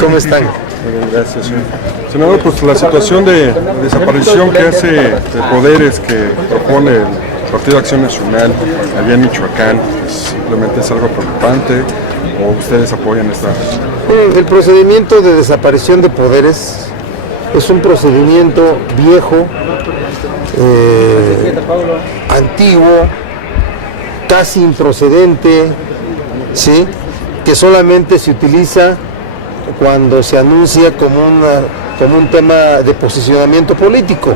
¿Cómo están? Bien, gracias, señor. Senador, pues la situación de desaparición que hace de poderes que propone el Partido de Acción Nacional allá en Michoacán, simplemente es algo preocupante, o ustedes apoyan esta... El procedimiento de desaparición de poderes es un procedimiento viejo, antiguo, casi improcedente, ¿sí? Que solamente se utiliza cuando se anuncia como un tema de posicionamiento político.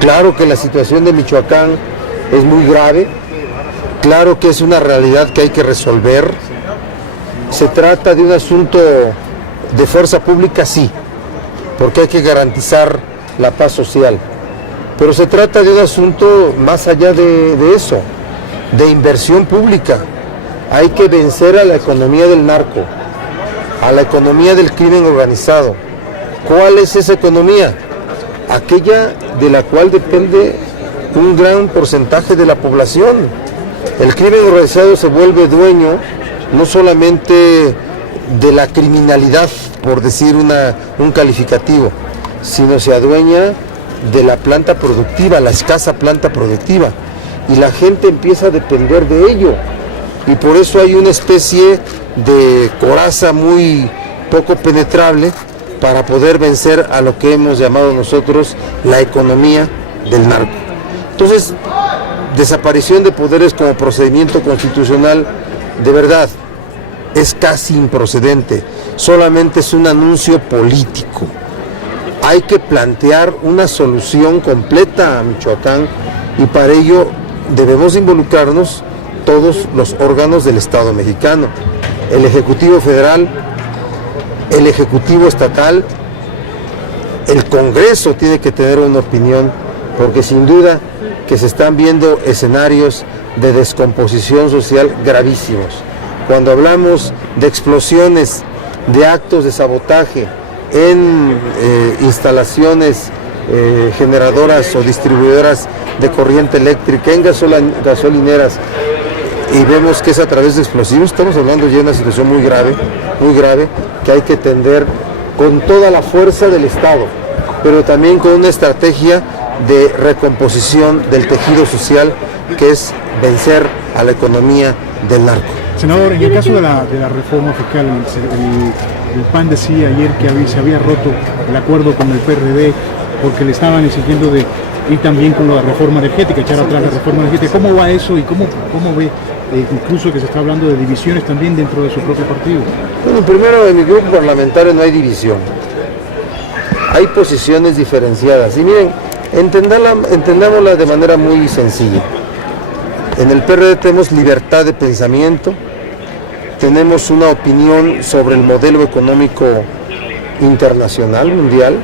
Claro que la situación de Michoacán es muy grave, claro que es una realidad que hay que resolver. Se trata de un asunto de fuerza pública, sí, porque hay que garantizar la paz social. Pero se trata de un asunto más allá de eso, de inversión pública. Hay que vencer a la economía del narco, a la economía del crimen organizado. ¿Cuál es esa economía? Aquella de la cual depende un gran porcentaje de la población. El crimen organizado se vuelve dueño no solamente de la criminalidad, por decir un calificativo, sino se adueña de la planta productiva, la escasa planta productiva, y la gente empieza a depender de ello. Y por eso hay una especie de coraza muy poco penetrable para poder vencer a lo que hemos llamado nosotros la economía del narco. Entonces, desaparición de poderes como procedimiento constitucional, de verdad, es casi improcedente, solamente es un anuncio político. Hay que plantear una solución completa a Michoacán y para ello debemos involucrarnos todos los órganos del Estado mexicano, el Ejecutivo Federal, el Ejecutivo Estatal, el Congreso tiene que tener una opinión, porque sin duda que se están viendo escenarios de descomposición social gravísimos. Cuando hablamos de explosiones, de actos de sabotaje en instalaciones generadoras o distribuidoras de corriente eléctrica, en gasolineras, y vemos que es a través de explosivos, estamos hablando ya de una situación muy grave, que hay que atender con toda la fuerza del Estado, pero también con una estrategia de recomposición del tejido social, que es vencer a la economía del narco. Senador, en el caso de la reforma fiscal, el PAN decía ayer que se había roto el acuerdo con el PRD porque le estaban exigiendo de ir también con la reforma energética, echar atrás la reforma energética. ¿Cómo va eso y cómo ve incluso que se está hablando de divisiones también dentro de su propio partido? Bueno, primero, en mi grupo parlamentario no hay división, hay posiciones diferenciadas. Y miren, entendámosla de manera muy sencilla. En el PRD tenemos libertad de pensamiento, tenemos una opinión sobre el modelo económico internacional, mundial,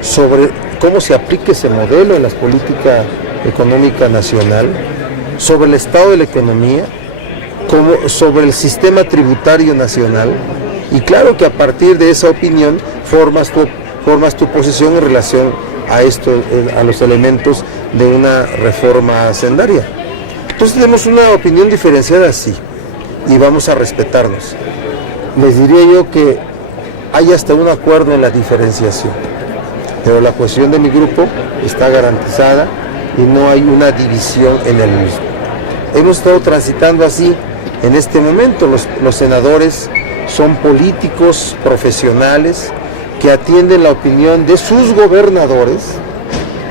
sobre cómo se aplica ese modelo en la política económica nacional, sobre el estado de la economía, sobre el sistema tributario nacional, y claro que a partir de esa opinión formas tu posición en relación a los elementos de una reforma hacendaria. Entonces tenemos una opinión diferenciada, sí, y vamos a respetarnos. Les diría yo que hay hasta un acuerdo en la diferenciación, pero la cohesión de mi grupo está garantizada y no hay una división en el mismo. Hemos estado transitando así en este momento. Los senadores son políticos profesionales que atienden la opinión de sus gobernadores,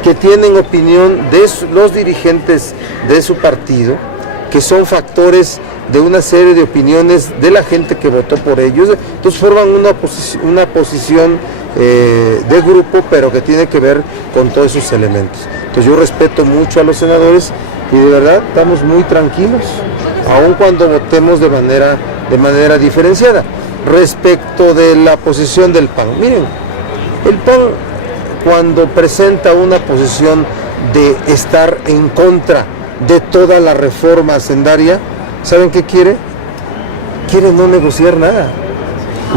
que tienen opinión de los dirigentes de su partido, que son factores de una serie de opiniones de la gente que votó por ellos. Entonces forman una posición de grupo, pero que tiene que ver con todos esos elementos. Entonces yo respeto mucho a los senadores y de verdad estamos muy tranquilos, aun cuando votemos de manera diferenciada. Respecto de la posición del PAN, miren, el PAN, cuando presenta una posición de estar en contra de toda la reforma hacendaria, ¿saben qué quiere? Quiere no negociar nada.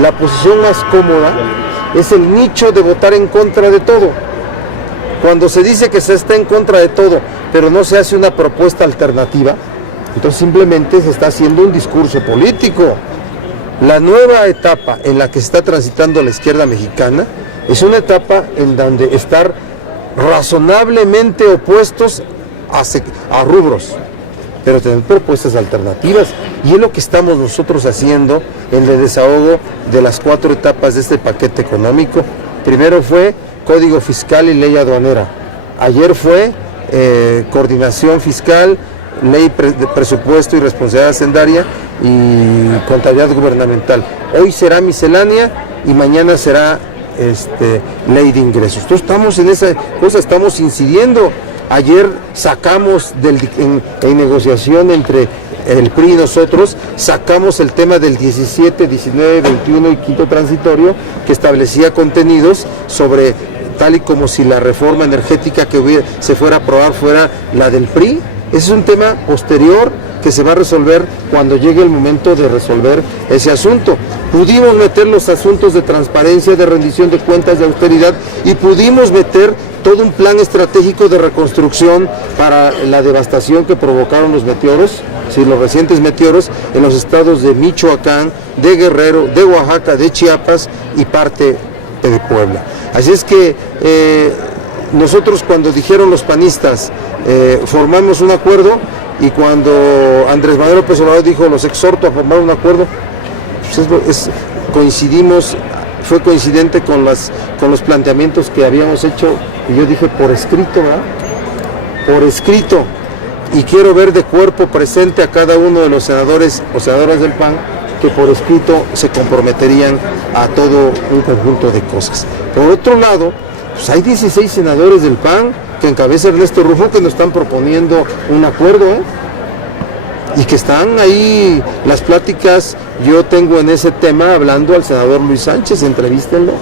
La posición más cómoda es el nicho de votar en contra de todo. Cuando se dice que se está en contra de todo, pero no se hace una propuesta alternativa, entonces simplemente se está haciendo un discurso político. La nueva etapa en la que se está transitando la izquierda mexicana es una etapa en donde estar razonablemente opuestos a rubros, pero tener propuestas alternativas, y es lo que estamos nosotros haciendo en el desahogo de las 4 etapas de este paquete económico. Primero fue Código Fiscal y Ley Aduanera, ayer fue Coordinación Fiscal, Ley de Presupuesto y Responsabilidad Hacendaria y Contabilidad Gubernamental. Hoy será Miscelánea y mañana será Ley de Ingresos. Entonces estamos en esa cosa, estamos incidiendo. Ayer sacamos en negociación entre el PRI y nosotros, sacamos el tema del 17, 19, 21 y quinto transitorio, que establecía contenidos sobre, tal y como si la reforma energética que se fuera a aprobar fuera la del PRI. Ese es un tema posterior que se va a resolver cuando llegue el momento de resolver ese asunto. Pudimos meter los asuntos de transparencia, de rendición de cuentas, de austeridad, y pudimos meter todo un plan estratégico de reconstrucción para la devastación que provocaron los meteoros, sí, los recientes meteoros en los estados de Michoacán, de Guerrero, de Oaxaca, de Chiapas y parte de Puebla. Así es que nosotros, cuando dijeron los panistas, formamos un acuerdo, y cuando Andrés Manuel López Obrador dijo, los exhorto a formar un acuerdo, pues coincidimos, fue coincidente con los planteamientos que habíamos hecho, y yo dije por escrito, ¿verdad? Por escrito, y quiero ver de cuerpo presente a cada uno de los senadores o senadoras del PAN que por escrito se comprometerían a todo un conjunto de cosas. Por otro lado, pues hay 16 senadores del PAN que encabeza Ernesto Rufo, que nos están proponiendo un acuerdo, y que están ahí las pláticas. Yo tengo en ese tema hablando al senador Luis Sánchez, entrevístenlo,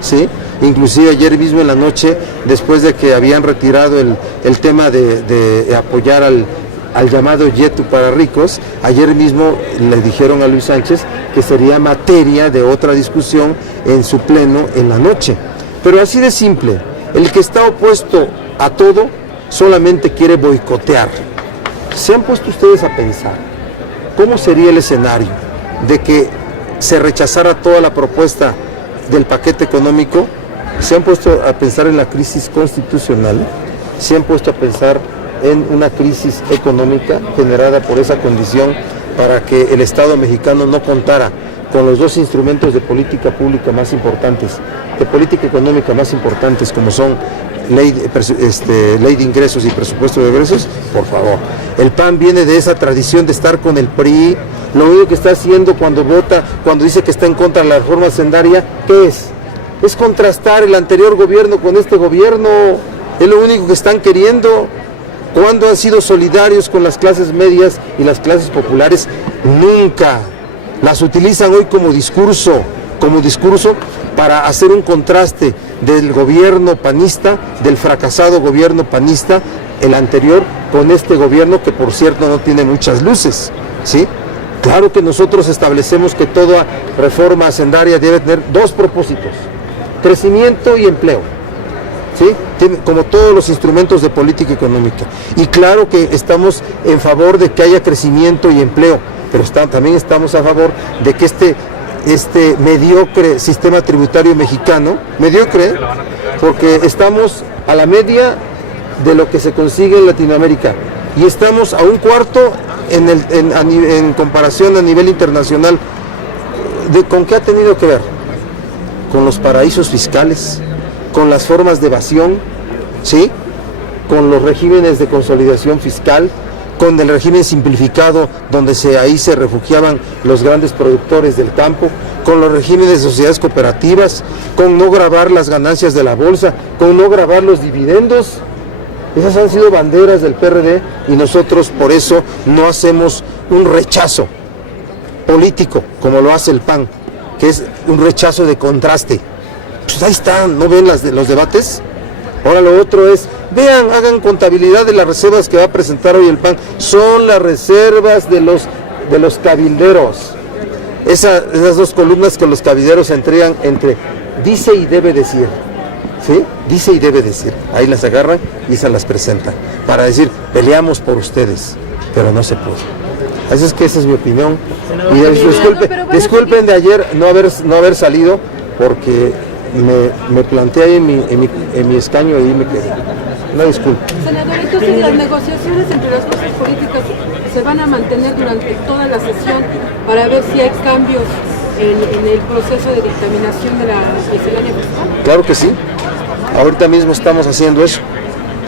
¿sí? Inclusive ayer mismo en la noche, después de que habían retirado el tema de apoyar al llamado YETU para ricos, ayer mismo le dijeron a Luis Sánchez que sería materia de otra discusión en su pleno en la noche. Pero así de simple, el que está opuesto a todo solamente quiere boicotear. ¿Se han puesto ustedes a pensar cómo sería el escenario de que se rechazara toda la propuesta del paquete económico? ¿Se han puesto a pensar en la crisis constitucional? ¿Se han puesto a pensar en una crisis económica generada por esa condición para que el Estado mexicano no contara con los 2 instrumentos de política pública más importantes, de política económica más importantes, como son ley de ingresos y presupuesto de egresos? Por favor. El PAN viene de esa tradición de estar con el PRI. Lo único que está haciendo cuando vota, cuando dice que está en contra de la reforma hacendaria, ¿qué es? Es contrastar el anterior gobierno con este gobierno. Es lo único que están queriendo. ¿Cuándo han sido solidarios con las clases medias y las clases populares? Nunca. Las utilizan hoy como discurso para hacer un contraste del gobierno panista, del fracasado gobierno panista, el anterior, con este gobierno que, por cierto, no tiene muchas luces, ¿sí? Claro que nosotros establecemos que toda reforma hacendaria debe tener 2 propósitos: crecimiento y empleo, ¿sí? Como todos los instrumentos de política económica. Y claro que estamos en favor de que haya crecimiento y empleo, pero también estamos a favor de que este mediocre sistema tributario mexicano, mediocre, porque estamos a la media de lo que se consigue en Latinoamérica, y estamos a 1/4 en comparación a nivel internacional. ¿Con qué ha tenido que ver? Con los paraísos fiscales, con las formas de evasión, ¿sí? Con los regímenes de consolidación fiscal, con el régimen simplificado, donde ahí se refugiaban los grandes productores del campo, con los regímenes de sociedades cooperativas, con no gravar las ganancias de la bolsa, con no gravar los dividendos. Esas han sido banderas del PRD, y nosotros por eso no hacemos un rechazo político como lo hace el PAN, que es un rechazo de contraste. Pues ahí están, ¿no ven los debates? Ahora lo otro es, vean, hagan contabilidad de las reservas que va a presentar hoy el PAN. Son las reservas de los cabilderos. Esas 2 columnas que los cabilderos se entregan entre dice y debe decir, ¿sí? Dice y debe decir. Ahí las agarran y se las presentan para decir, peleamos por ustedes, pero no se puede. Así es que esa es mi opinión. Y pero bueno, disculpen de ayer no haber salido, porque me planteé ahí en mi escaño y me quedé. Una disculpa. Senador, entonces las negociaciones entre las fuerzas políticas se van a mantener durante toda la sesión para ver si hay cambios en el proceso de dictaminación de la miscelánea fiscal. Claro que sí. Ahorita mismo estamos haciendo eso.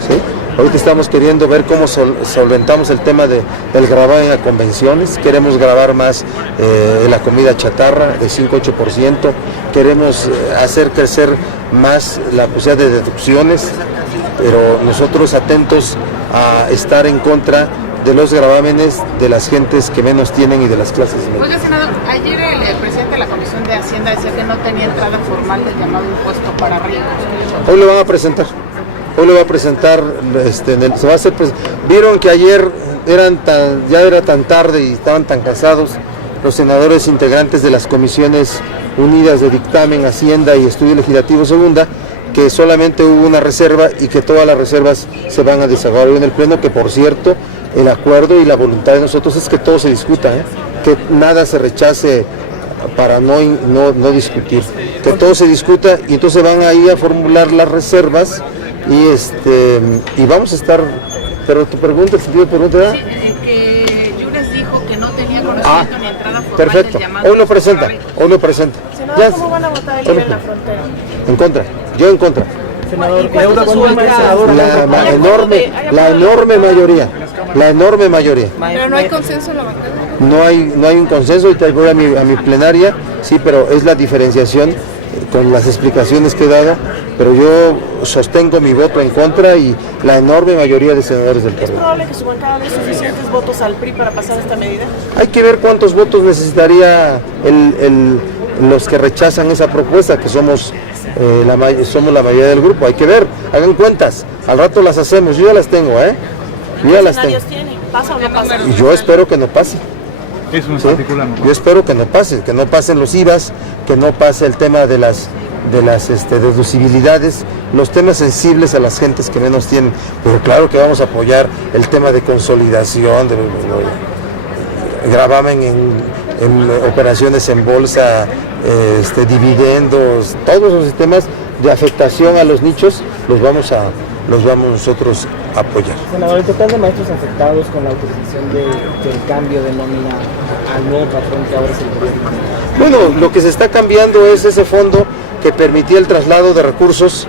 ¿Sí? Ahorita estamos queriendo ver cómo solventamos el tema del gravamen a convenciones. Queremos gravar más la comida chatarra, el 5-8%. Queremos hacer crecer más la posibilidad de deducciones, pero nosotros atentos a estar en contra de los gravámenes de las gentes que menos tienen y de las clases medias. Oiga, senador, ayer el presidente de la Comisión de Hacienda decía que no tenía entrada formal del llamado impuesto para ricos. Hoy lo van a presentar. Hoy lo va a presentar, se va a hacer, vieron que ayer ya era tan tarde y estaban tan cansados los senadores integrantes de las comisiones unidas de dictamen, Hacienda y Estudio Legislativo Segunda, que solamente hubo una reserva y que todas las reservas se van a desahogar hoy en el Pleno, que por cierto, el acuerdo y la voluntad de nosotros es que todo se discuta, que nada se rechace para no discutir, que todo se discuta y entonces van ahí a formular las reservas y vamos a estar, pero tu pregunta, ¿verdad? Sí, que Yunes dijo que no tenía conocimiento ni entrada formal perfecto. del llamado Hoy lo impuesto para presenta. Senador, ¿cómo van a votar ayer en la frontera? En contra, yo en contra. Senador, senador. La enorme mayoría. Pero no hay consenso en la bancada. No hay un consenso, y voy a mi plenaria, sí, pero es la diferenciación con las explicaciones que he dado, pero yo sostengo mi voto en contra y la enorme mayoría de senadores del PRD. ¿Es probable que su bancada dé suficientes votos al PRI para pasar esta medida? Hay que ver cuántos votos necesitaría los que rechazan esa propuesta, que somos la mayoría del grupo. Hay que ver, hagan cuentas, al rato las hacemos, yo ya las tengo, yo ya las tengo. ¿Pasa o no pasa? Y yo espero que no pase. Eso en ¿Sí? particular. ¿No? Yo espero que no pasen los IVAs, que no pase el tema de las deducibilidades, los temas sensibles a las gentes que menos tienen, pero claro que vamos a apoyar el tema de consolidación, de gravamen en operaciones en bolsa, dividendos, todos los sistemas de afectación a los nichos los vamos nosotros a apoyar. Senador, el total de maestros afectados con la autorización del cambio de nómina al nuevo patrón que ahora es el gobierno. Bueno, lo que se está cambiando es ese fondo que permitía el traslado de recursos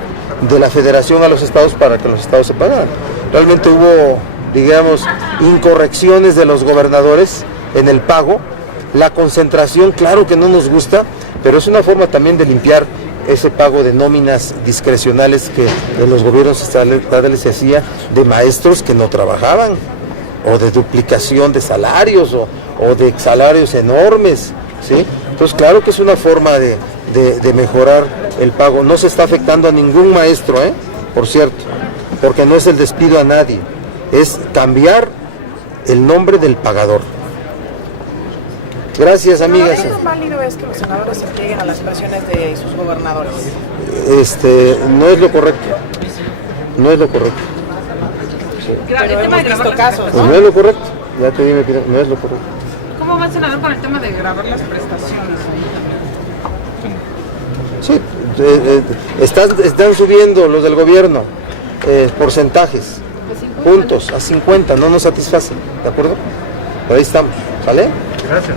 de la federación a los estados para que los estados se pagaran. Realmente hubo, digamos, incorrecciones de los gobernadores en el pago. La concentración, claro que no nos gusta, pero es una forma también de limpiar ese pago de nóminas discrecionales que en los gobiernos estatales se hacía de maestros que no trabajaban, o de duplicación de salarios, o de salarios enormes, ¿sí? Entonces, claro que es una forma de mejorar el pago. No se está afectando a ningún maestro, por cierto, porque no es el despido a nadie, es cambiar el nombre del pagador. Gracias, amigas. ¿Qué tan válido es que los senadores se plieguen a las presiones de sus gobernadores? No es lo correcto. No es lo correcto. Sí. Pero hemos visto casos, Pues no es lo correcto. Ya te di mi opinión, no es lo correcto. ¿Cómo va el senador con el tema de grabar las prestaciones? Sí, están subiendo los del gobierno porcentajes, puntos, a 50, no nos satisfacen, ¿de acuerdo? Pero ahí estamos, ¿vale? Gracias.